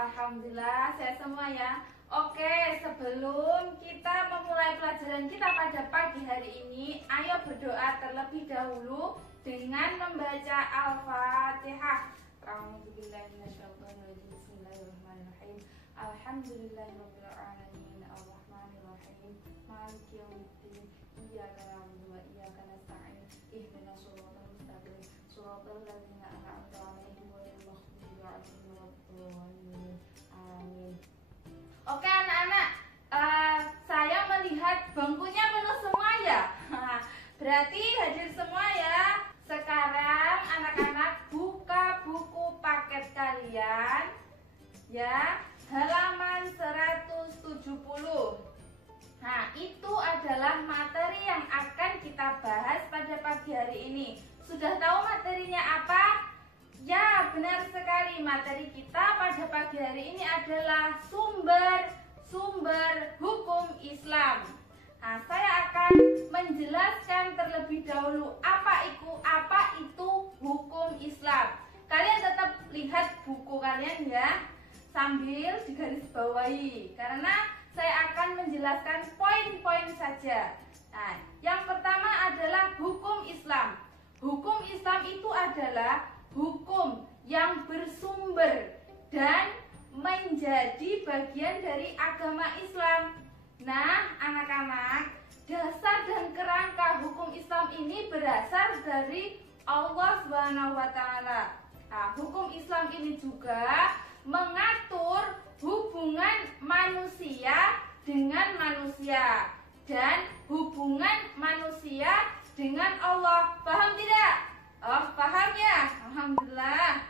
Alhamdulillah sehat semua ya. Oke, sebelum kita memulai pelajaran kita pada pagi hari ini, ayo berdoa terlebih dahulu dengan membaca Al-Fatihah. Bismillahirrahmanirrahim. Alhamdulillahirabbil alamin arrahmanirrahim maliki yaumiddin iyyaka na'budu wa iyyaka nasta'in ihdinas siratal mustaqim siratal ladzina an'amta 'alaihim ghairil maghdubi 'alaihim waladdallin. Amin. Oke anak-anak, saya melihat bangkunya penuh semua ya. Berarti hadir semua ya. Sekarang anak-anak buka buku paket kalian ya, halaman 170. Nah, itu adalah materi yang akan kita bahas pada pagi hari ini. Sudah tahu materinya apa? Ya, benar sekali. Materi kita pada pagi hari ini adalah sumber hukum Islam. Nah, saya akan menjelaskan terlebih dahulu apa itu hukum Islam. Kalian tetap lihat buku kalian ya, sambil digarisbawahi karena saya akan menjelaskan poin-poin saja. Nah, yang pertama adalah hukum Islam. Hukum Islam itu adalah hukum yang bersumber dan menjadi bagian dari agama Islam. Nah, anak-anak, dasar dan kerangka hukum Islam ini berasal dari Allah SWT. Nah, hukum Islam ini juga mengatur hubungan manusia dengan manusia dan hubungan manusia dengan Allah. Paham tidak? Oh, paham ya? Alhamdulillah.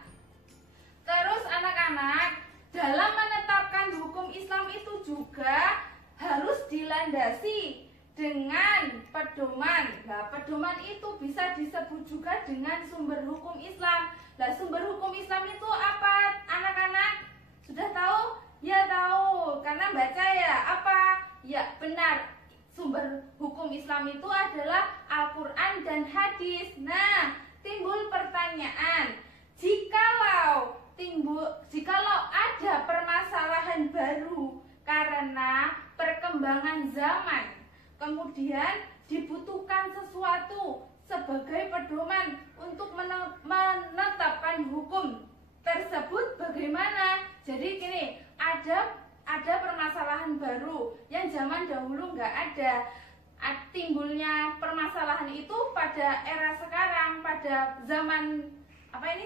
Terus anak-anak, dalam menetapkan hukum Islam itu juga harus dilandasi dengan pedoman. Nah, pedoman itu bisa disebut juga dengan sumber hukum Islam. Nah, sumber hukum Islam itu apa, anak-anak? Sudah tahu? Ya tahu, karena baca ya. Apa? Ya benar, sumber hukum Islam itu adalah Al-Quran dan hadis. Nah, timbul pertanyaan, jikalau ada permasalahan baru karena perkembangan zaman, kemudian dibutuhkan sesuatu sebagai pedoman untuk menetapkan hukum tersebut, bagaimana? Jadi gini, ada permasalahan baru yang zaman dahulu nggak ada. Timbulnya permasalahan itu pada era sekarang, pada zaman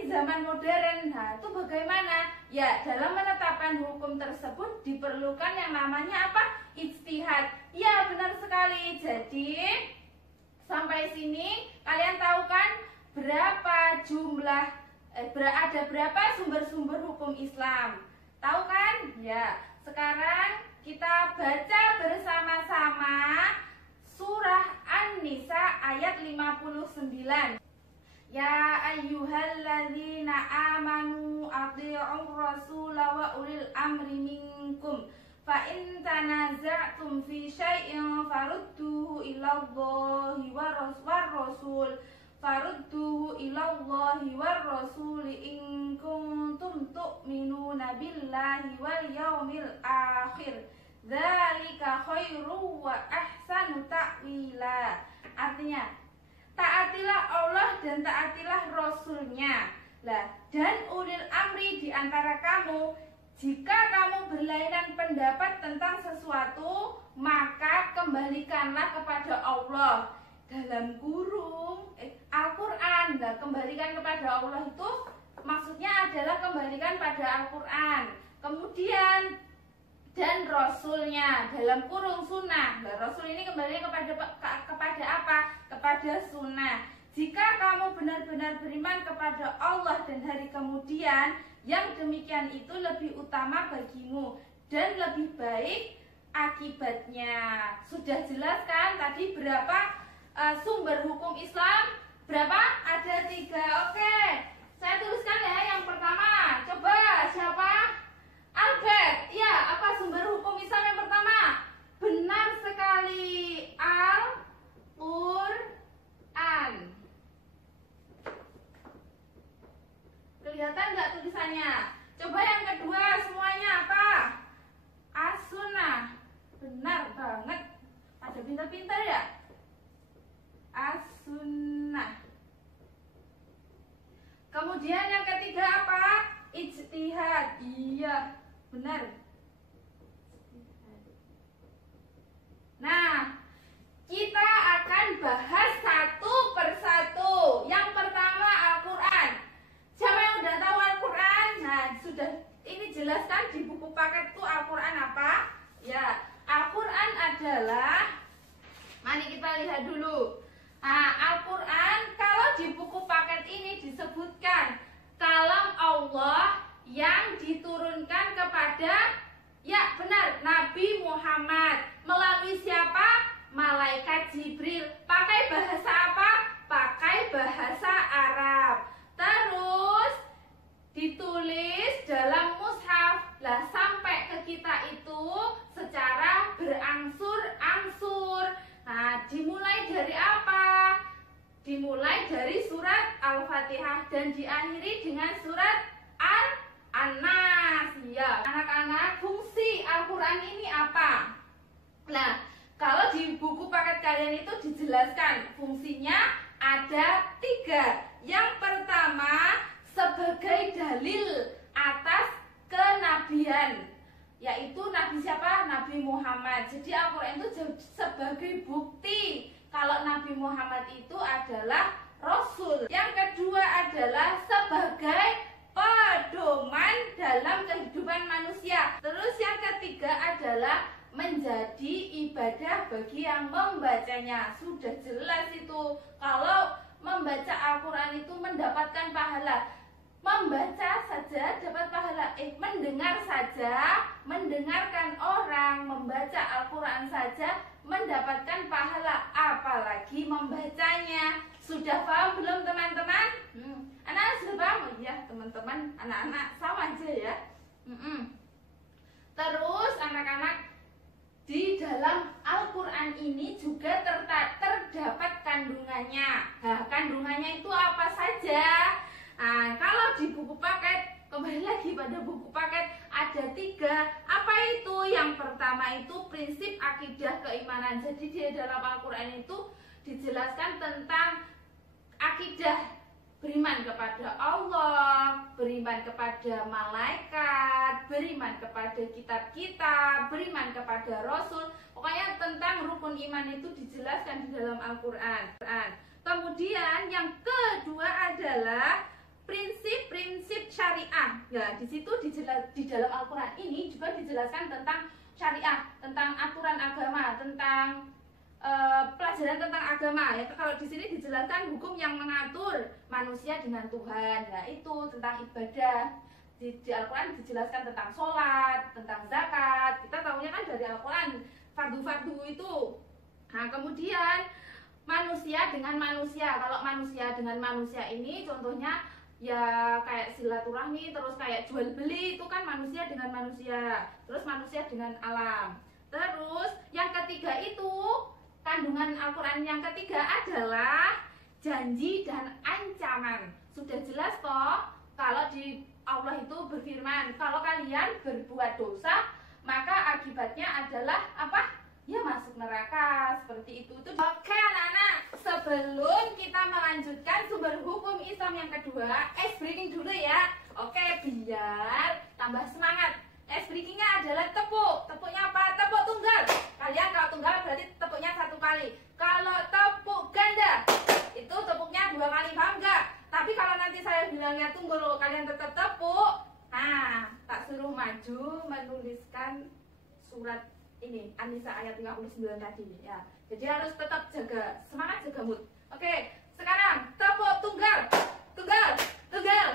zaman modern. Nah, itu bagaimana? Ya, dalam menetapkan hukum tersebut diperlukan yang namanya apa? Ijtihad. Ya, benar sekali. Jadi sampai sini kalian tahu kan berapa jumlah ada berapa sumber-sumber hukum Islam? Tahu kan? Ya. Sekarang kita baca bersama-sama surah An-Nisa ayat 59. Ya ayyuhalladzina amanu athi'ur rasula wa ulil amri minkum fa in tanaza'tum fi syai'in farudduhu ilallahi war rasul in kuntum tu'minuna billahi wal yaumil akhir dzalika khairu wa ahsanu ta'wila. Artinya, taatilah Allah dan taatilah Rasulnya. Dan ulil amri di antara kamu. Jika kamu berlainan pendapat tentang sesuatu, maka kembalikanlah kepada Allah. Dalam kurung Al-Quran. Kembalikan kepada Allah itu maksudnya adalah kembalikan pada Al-Quran. Kemudian dan Rasulnya dalam kurung sunnah. Rasul ini kembali kepada apa? Kepada sunnah. Jika kamu benar-benar beriman kepada Allah dan hari kemudian, yang demikian itu lebih utama bagimu dan lebih baik akibatnya. Sudah jelas kan tadi berapa sumber hukum Islam? Berapa? Ada 3. Oke, saya tuliskan ya. Yang pertama, coba siapa? Albert. Ya, apa sumber hukum Islam yang pertama? Benar sekali, Al-Quran. Kelihatan nggak tulisannya? Coba yang kedua semuanya. pada pintar-pintar ya. As-sunnah. Kemudian yang ketiga apa? Ijtihad. Iya, benar. Nah, kita akan bahas satu persatu. Yang pertama Al-Quran. Siapa yang udah tahu Al-Quran? Nah, sudah ini jelaskan di buku paket tuh Al-Quran apa? Ya, Al-Quran adalah, mari kita lihat dulu. Nah, Al-Quran kalau di buku paket ini disebutkan kalam Allah yang diturunkan kepada, ya benar, Nabi Muhammad. Melalui siapa? Malaikat Jibril. Pakai bahasa apa? Pakai bahasa Arab. Terus ditulis dalam mushaf. Lah sampai ke kita itu secara berangsur-angsur. Nah, dimulai dari apa? Dimulai dari surat Al-Fatihah dan diakhiri dengan surat An-Nas. Ya, anak-anak, fungsi Al-Quran ini apa? Nah, kalau di buku paket kalian itu dijelaskan fungsinya ada 3. Yang pertama, sebagai dalil atas kenabian, yaitu Nabi siapa? Nabi Muhammad. Jadi Al-Quran itu sebagai bukti kalau Nabi Muhammad itu adalah Rasul. Yang kedua adalah sebagai pedoman dalam kehidupan manusia. Terus yang ketiga adalah menjadi ibadah bagi yang membacanya. Sudah jelas itu kalau membaca Al-Quran itu mendapatkan pahala. Membaca saja dapat pahala. Mendengar saja, mendengarkan orang membaca Al-Quran saja mendapatkan pahala, apalagi membacanya. Sudah paham belum teman-teman? Anak-anak sudah paham? Oh iya teman-teman, anak-anak sama aja ya. Terus anak-anak, di dalam Al-Quran ini juga terdapat kandungannya. Nah, kandungannya itu apa saja? Nah, kalau di buku paket, kembali lagi pada buku paket, ada 3. Apa itu? Yang pertama itu prinsip akidah keimanan. Jadi di dalam Al-Quran itu dijelaskan tentang akidah, beriman kepada Allah, beriman kepada malaikat, beriman kepada kitab-kitab, beriman kepada Rasul. Pokoknya tentang rukun iman itu dijelaskan di dalam Al-Quran. Kemudian yang kedua adalah prinsip-prinsip syariah. Ya, di situ di dalam Al-Quran ini juga dijelaskan tentang syariah, tentang aturan agama, tentang pelajaran tentang agama. Ya, kalau di sini dijelaskan hukum yang mengatur manusia dengan Tuhan. Ya, itu tentang ibadah. Di Al-Quran dijelaskan tentang sholat, tentang zakat. Kita tahunya kan dari Al-Quran fardu-fardu itu. Nah, kemudian manusia dengan manusia. Kalau manusia dengan manusia ini contohnya ya kayak silaturahmi, terus kayak jual beli, itu kan manusia dengan manusia. Terus manusia dengan alam. Terus yang ketiga itu, kandungan Al-Quran yang ketiga adalah janji dan ancaman. Sudah jelas toh kalau di Allah itu berfirman, kalau kalian berbuat dosa maka akibatnya adalah apa? Ya masuk neraka, seperti itu. Oke anak-anak, sebelum kita melanjutkan sumber hukum Islam yang kedua, ice breaking dulu ya. Oke, biar tambah semangat. Ice breakingnya adalah tepuk. Tepuknya apa? Tepuk tunggal. Kalian kalau tunggal berarti tepuknya 1 kali. Kalau tepuk ganda, itu tepuknya 2 kali, paham gak? Tapi kalau nanti saya bilangnya tunggu loh, kalian tetap tepuk. Nah, tak suruh maju menuliskan surat ini An-Nisa ayat 59 tadi ya. Jadi harus tetap jaga semangat, jaga mood. Oke, sekarang tepuk tunggal. Tunggal, tunggal,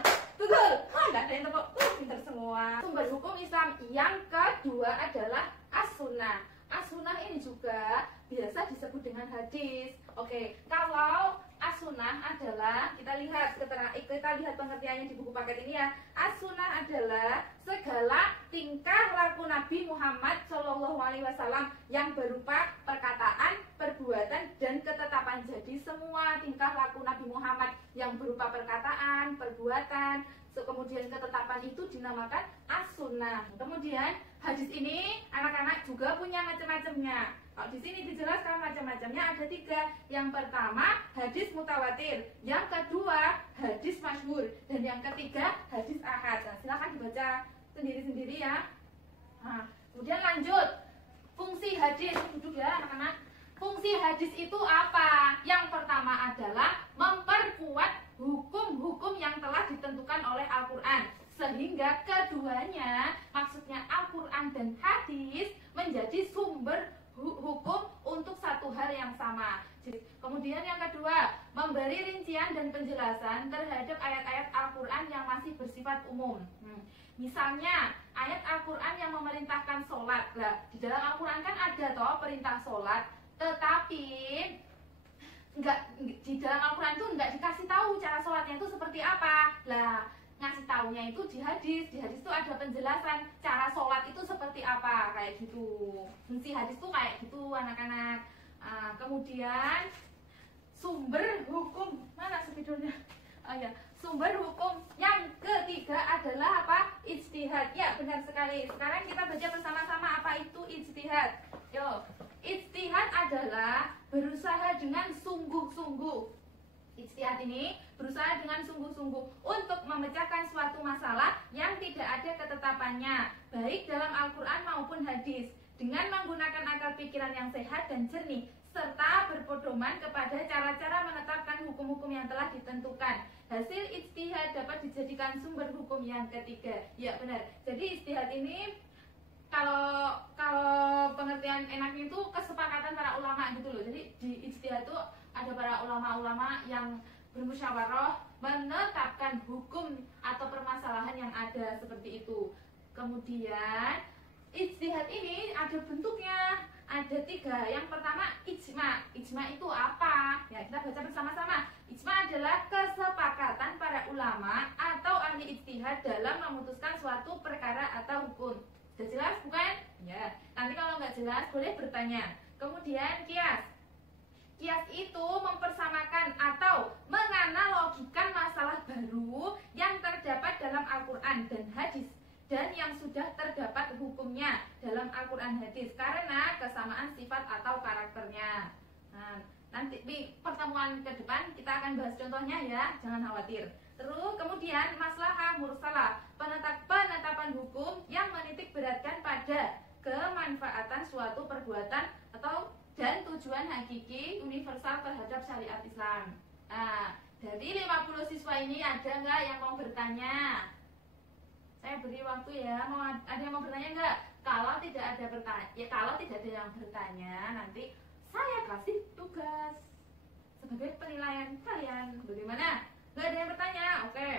tunggal. Enggak ada yang tepuk. Pintar semua. Sumber hukum Islam yang kedua adalah as-sunnah. As-sunnah ini juga biasa disebut dengan hadis. Oke, kalau as-sunnah adalah, kita lihat pengertiannya di buku paket ini ya. As-sunnah adalah segala tingkah laku Nabi Muhammad SAW yang berupa perkataan, perbuatan, dan ketetapan. Jadi semua tingkah laku Nabi Muhammad yang berupa perkataan, perbuatan, kemudian ketetapan itu dinamakan as-sunnah. sunnah. Kemudian hadis ini anak-anak juga punya macam-macamnya. Kalau di sini dijelaskan macam-macamnya ada 3. Yang pertama hadis mutawatir, yang kedua hadis masyhur, dan yang ketiga hadis ahad. Nah, silakan dibaca sendiri-sendiri ya. Nah, kemudian lanjut fungsi hadis. Duduk ya anak-anak. Fungsi hadis itu apa? Yang pertama adalah memperkuat hukum-hukum yang telah ditentukan oleh Al-Quran, sehingga keduanya, maksudnya Al-Quran dan hadis, menjadi sumber hukum untuk satu hal yang sama. Kemudian yang kedua, memberi rincian dan penjelasan terhadap ayat-ayat Al-Quran yang masih bersifat umum. Misalnya ayat Al-Quran yang memerintahkan sholat. Lah, di dalam Al-Quran kan ada toh perintah sholat, tetapi di dalam Al-Quran itu nggak dikasih tahu cara sholatnya itu seperti apa. Lah, ngasih taunya itu di hadis. Di hadis itu ada penjelasan cara sholat itu seperti apa, kayak gitu. Fungsi hadis itu kayak gitu anak-anak. Kemudian sumber hukum, mana spidolnya? Oh ya, sumber hukum yang ketiga adalah apa? Ijtihad. Ya, benar sekali. Sekarang kita baca bersama-sama apa itu ijtihad. Yo, ijtihad adalah berusaha dengan sungguh-sungguh. Ijtihad ini berusaha dengan sungguh-sungguh untuk memecahkan suatu masalah yang tidak ada ketetapannya, baik dalam Al-Quran maupun hadis, dengan menggunakan akal pikiran yang sehat dan jernih, serta berpedoman kepada cara-cara menetapkan hukum-hukum yang telah ditentukan. Hasil ijtihad dapat dijadikan sumber hukum yang ketiga. Ya benar. Jadi ijtihad ini kalau pengertian enaknya itu kesepakatan para ulama gitu loh. Jadi di ijtihad itu ada para ulama-ulama yang bermusyawarah menetapkan hukum atau permasalahan yang ada seperti itu. Kemudian ijtihad ini ada bentuknya, ada 3. Yang pertama ijma. Ijma itu apa? Ya, kita baca bersama-sama. Ijma adalah kesepakatan para ulama atau ahli ijtihad dalam memutuskan suatu perkara atau hukum. Sudah jelas bukan? Ya. Nanti kalau nggak jelas boleh bertanya. Kemudian kias. Kias itu mempersamakan atau menganalogikan masalah baru yang terdapat dalam Al-Quran dan hadis, dan yang sudah terdapat hukumnya dalam Al-Quran hadis karena kesamaan sifat atau karakternya. Nah, nanti di pertemuan ke depan kita akan bahas contohnya ya, jangan khawatir. Terus kemudian maslahah mursalah, penetapan hukum yang menitik beratkan pada kemanfaatan suatu perbuatan atau dan tujuan hakiki universal terhadap syariat Islam. Nah, dari 50 siswa ini ada nggak yang mau bertanya? Saya beri waktu ya, ada yang mau bertanya nggak? Kalau tidak ada bertanya, ya kalau tidak ada yang bertanya, nanti saya kasih tugas sebagai penilaian kalian. Bagaimana? Nggak ada yang bertanya? Oke.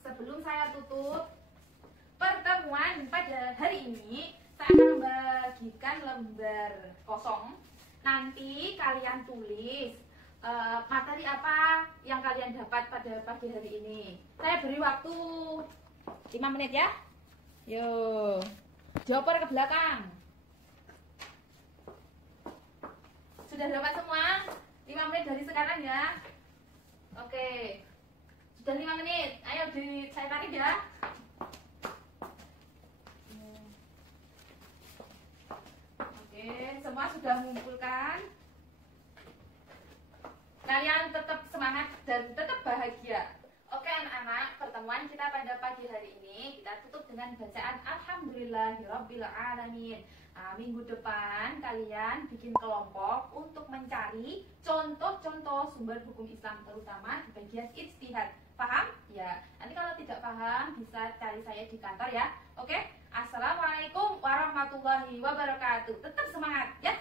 Sebelum saya tutup pertemuan pada hari ini, saya akan membagikan lembar kosong. Nanti kalian tulis materi apa yang kalian dapat pada pagi hari ini. Saya beri waktu 5 menit ya. Yo, dioper ke belakang. Sudah dapat semua? 5 menit dari sekarang ya. Oke. Sudah 5 menit. Ayo saya tarik ya. Oke, semua sudah mengumpulkan. Kalian tetap semangat dan tetap bahagia. Oke anak-anak, pertemuan kita pada pagi hari ini kita tutup dengan bacaan Alhamdulillahirabbil alamin. Minggu depan kalian bikin kelompok untuk mencari contoh-contoh sumber hukum Islam, terutama di bagian ijtihad. Paham? Ya. Nanti kalau tidak paham bisa cari saya di kantor ya. Oke? Assalamualaikum warahmatullahi wabarakatuh. Tetap semangat ya.